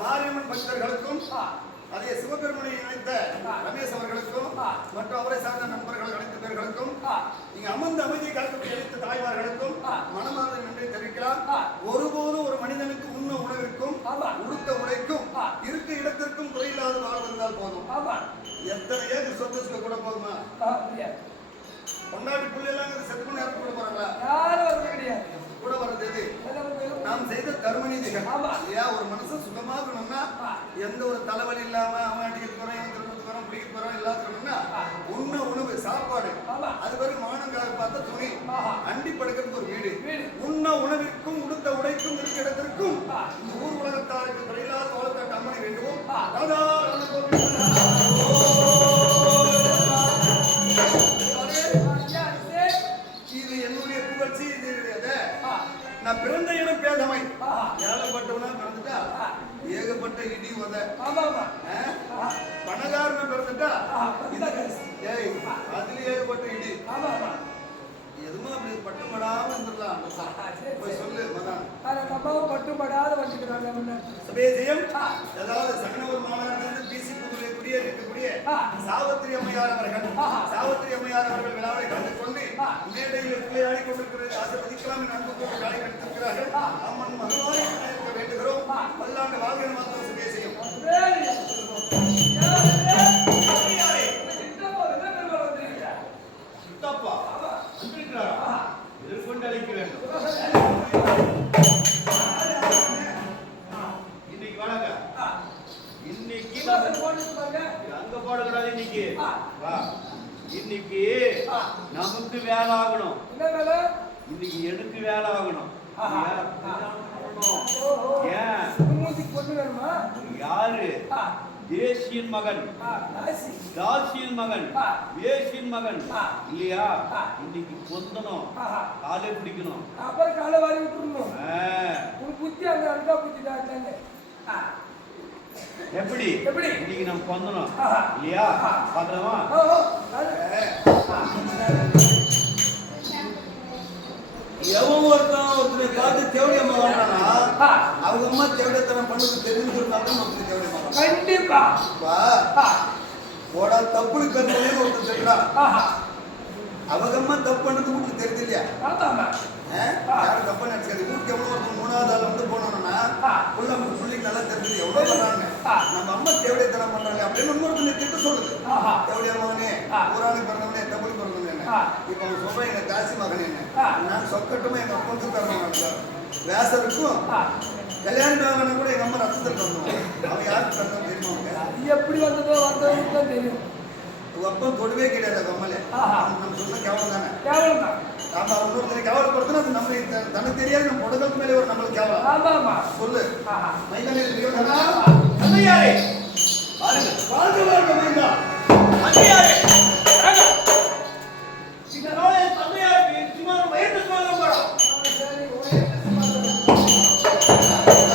மாரியம்மன் பக்தர்களுக்கும் அதே சிவபெருமனை இணைத்த ரமேஷ் அவர்களுக்கும் மற்றும் அவரை சார்ந்த நண்பர்கள் அனைத்து பேர்களுக்கும் இங்க அமர்ந்த அமைதியை காக்கக்கூடிய அனைத்து தாய்மார்களுக்கும் மனமார்ந்த நன்றியை தெரிவிக்கலாம். ஒருபோதும் ஒரு மனிதனுக்கு உண்ண உணவிற்கும் உடுத்த உடைக்கும் இருக்க இடத்திற்கும் குறையில்லாத வாழ்வு இருந்தால் போதும். எத்தனை ஏக்கர் சொத்து கூட போதுமா? கொண்டாடி புள்ளெல்லாம் செத்து நேரத்துக்கு கூட போறாங்களா? யாரும் வரது கிடையாது. கூட வர்றது எது? நாம் செய்த கர்மநீதிகள். ஏன் ஒரு மனுஷன் சுகமாகணும்னா எந்த ஒரு தலைவலி இல்லாம அவன் அடிக்கிறதுக்கு வரோம், இவன் திருப்பத்துக்கு வரோம், பிடிக்கிறதுக்கு வரோம், எல்லாத்துக்கும்னா உண்ண உணவு சாப்பாடு, அது பிறகு மானங்காக பார்த்த துணி, அண்டி படுக்கிறதுக்கு ஒரு வீடு, உண்ண உணவிற்கும் உடுத்த உடைக்கும் இருக்க இடத்திற்கும் இந்த ஊர் உலகத்தாருக்கு குறையில்லாத வாழ்க்கை அம்மனை வேண்டுவோம். நான் பிறந்த இடம் பேதமை, ஏழப்பட்டவனா பிறந்துட்டா ஏகப்பட்ட இடி உத, பணக்காரன பிறந்துட்டா அதுல ஏகப்பட்ட இடி, எதுவும் அப்படி பட்டுப்படாம இருந்துடலாம். போய் சொல்லு மதான் பட்டுப்படாத வந்துக்கிறாங்க. ஏதாவது சகனவர் மாநாட்டிலிருந்து பிசி புதுவை குடியேறிக்கக்கூடிய சாவித்திரி அம்மையார் அவர்கள் விழாவை கண்டு கொண்டு மேடையில் விளையாடி கொண்டிருக்கிறது ஆசிர்வதிக்கலாம் என அன்பு கொண்டு காலை கட்டிருக்கிறார்கள். அம்மன் மகவாய் இருக்க வேண்டுகிறோம். பல்லாண்டு வாழ்க்கை மாத்திரம் சுபேசியம். எதிர்கொண்டு அழைக்க வேண்டும். இன்னைக்கு வணங்க, இன்னைக்கு அங்க போடக்கூடாது. இன்னைக்கு இன்னைக்கு நமக்கு வேலை ஆகணும். இன்னைக்கு எனக்கு வேலை ஆகணும். யாரு? தேசியின் மகன், தாசியின் மகன், வேசியின் மகன் இல்லையா? இன்னைக்கு பொந்தணும், காலை பிடிக்கணும், அப்புறம் காலை வாரி விட்டுருணும். புத்தி அந்த அல்கா புத்தி தான். எப்படி எப்படி இன்னைக்கு நம்ம பொந்தணும் இல்லையா? பாக்கலாமா? எவன் ஒருத்தனை பார்த்து தேவடி அம்மா வாங்கினா அவங்க அம்மா தேவடித்தனம் பண்ணது தெரிஞ்சிருந்தாலும் நமக்கு தேவடி அம்மா கண்டிப்பா போடா தப்புனு கருமே ஒருத்தர் சொல்றான். அவங்க அம்மா தப்பு பண்ணது உங்களுக்கு தெரியுது இல்லையா? யாரும் தப்பா நினைச்சாரு. ஊருக்கு எவ்வளவு ஒருத்தர் மூணாவது ஆள் வந்து போனோம்னா பிள்ளைக்கு நல்லா தெரிஞ்சது எவ்வளவு பண்றாங்க. நம்ம அம்மா தேவடித்தனம் பண்றாங்க அப்படின்னு இன்னொருத்தனை திட்டு சொல்லுது. தேவடி அம்மாவனே, ஊராளுக்கு பிறந்தவனே, தப்புக்கு பிறந்தவனே. இப்ப அவங்க சொல்றேன் எங்க தாசி மகன் என்ன நான் சொக்கட்டுமா எங்க அப்பனுக்கு தரணும். வேசருக்கும் கல்யாணம் கூட எங்க அம்மா ரத்தத்தில் தரணும். அவன் யாருக்கு தரணும் தெரியுமா? எப்படி வந்ததோ வந்தவங்களுக்கு தான் தெரியும். உங்க அப்பா தொடுவே கிடையாது. அவங்க அம்மாலே நம்ம சொன்ன கேவலம் தானே. கேவலம் தான். நாம இன்னொருத்தரை கேவலப்படுத்தினா அது நம்ம தனக்கு தெரியாது. நம்ம உடலுக்கு மேலே ஒரு நம்மளுக்கு கேவலம். சொல்லு மைதானே பாருங்க வாழ்க்கை வாழ்க்கை மைந்தா. ஆ